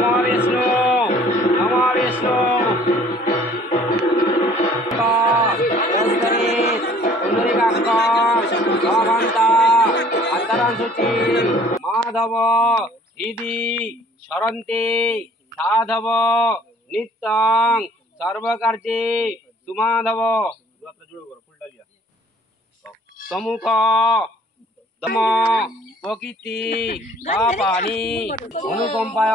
নমো বিষ্ণু নমো বিষ্ণু মাধব হৃদি স্মরন্তে সাধব নিত্যং সর্বকার্যে সুমাধব সমুখ দম প্রকৃতি পাপানি অনুকম্পায়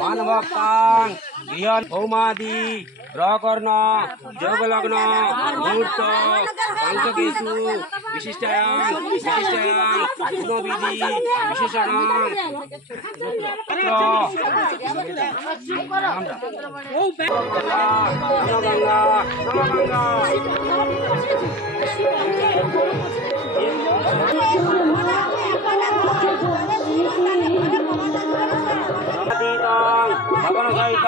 মানভক্তাং গৃহ ভৌমাদি গ্রহকর্ণ যোগলগ্ন মুহূর্ত পাঞ্চকেশু বিশিষ্টায়াং গুণবিধি বিশেষণাং ভগবান সহিত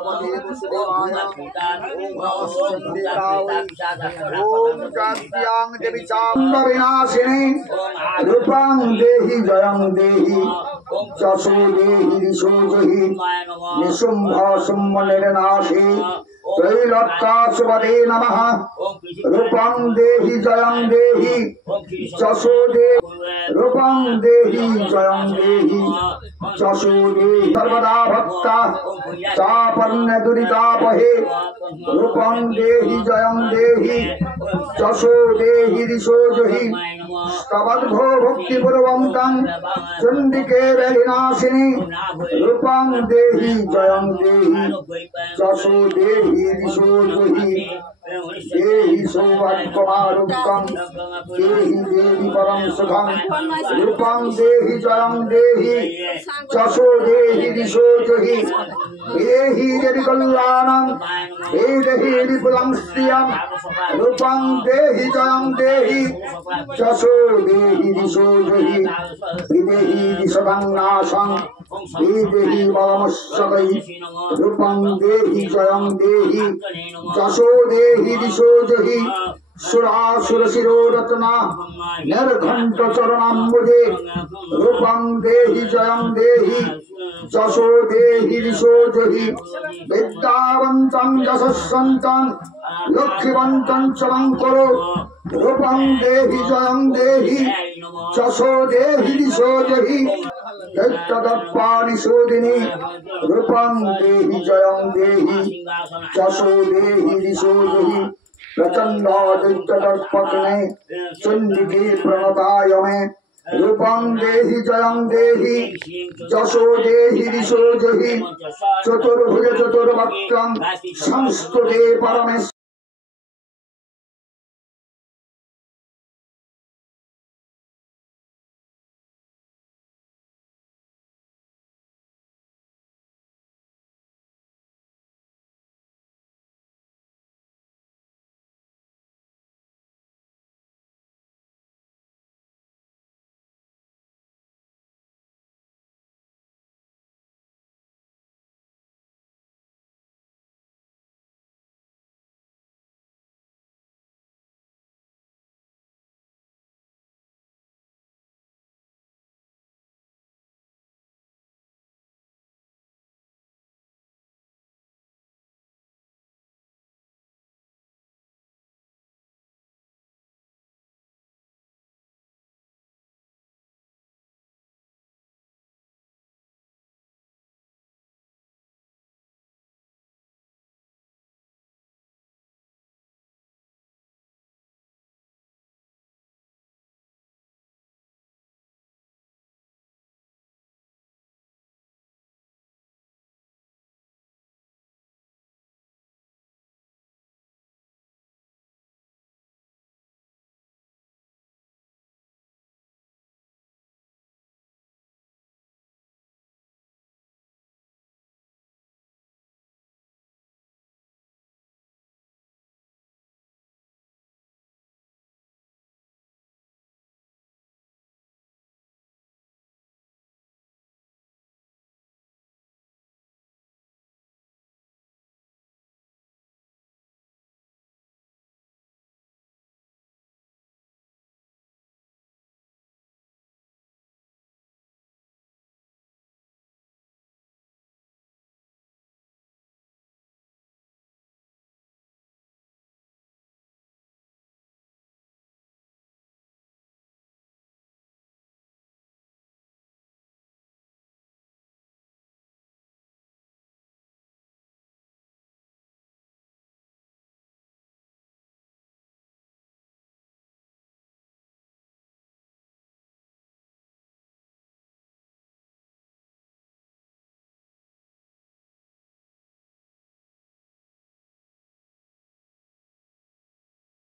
भगवते वसुदेवाय ओम शांत्यां देवी विनाशिनी रूपं देहि जयं देहि चक्षु देहि दिशो जहि निशुम्भ शुम्भ निर्नाशे त्रैलोक्यासुपदे नमः रूपं देहि जयं देहि चक्षु देहि रूपं देहि जयं देहि चक्षु देहि सर्वदा भक्ता चापन्न दुरितापहे रूपं देहि जयं देहि चक्षु देहि दिशो जहि स्तवद्भो भक्तिपूर्वं तं चण्डिके वैरिनाशिनी रूपं देहि जयं देहि चक्षु देहि दिशो जहि देहि सौभाग्यमारुक्तं देहि देहि परं सुखं रूपं देहि जयं देहि चक्षु देहि दिशो जहि देहि देवि कल्याणं देहि विपुलं श्रियं रूपं देहि जयं देहि चक्षु देहि दिशो जहि देहि दिशतं नाशं देहि बलमश्चकै रूपं देहि जयं देहि चक्षु देहि दिशो जहि सुरासुर शिरोरत्ना निर्घंट चरणाम्बुजे रूपं देहि जयं देहि चक्षु देहि दिशो जहि विद्यावन्तं यशस्वन्तं लक्ष्मीवन्तं चलङ्करो रूपं देहि जयं देहि चक्षु देहि दिशो जहि दत्तदप्पानिशोदिनी रूपं देहि जयं देहि चक्षु देहि दिशो जहि प्रचंडादित्यदर्पणे चंडिके प्रणताय मे रूपं देहि जयं देहि चक्षु देहि दिशो जहि चतुर्भुज चतुर्वक्त्रं संस्तुते परमेश्वर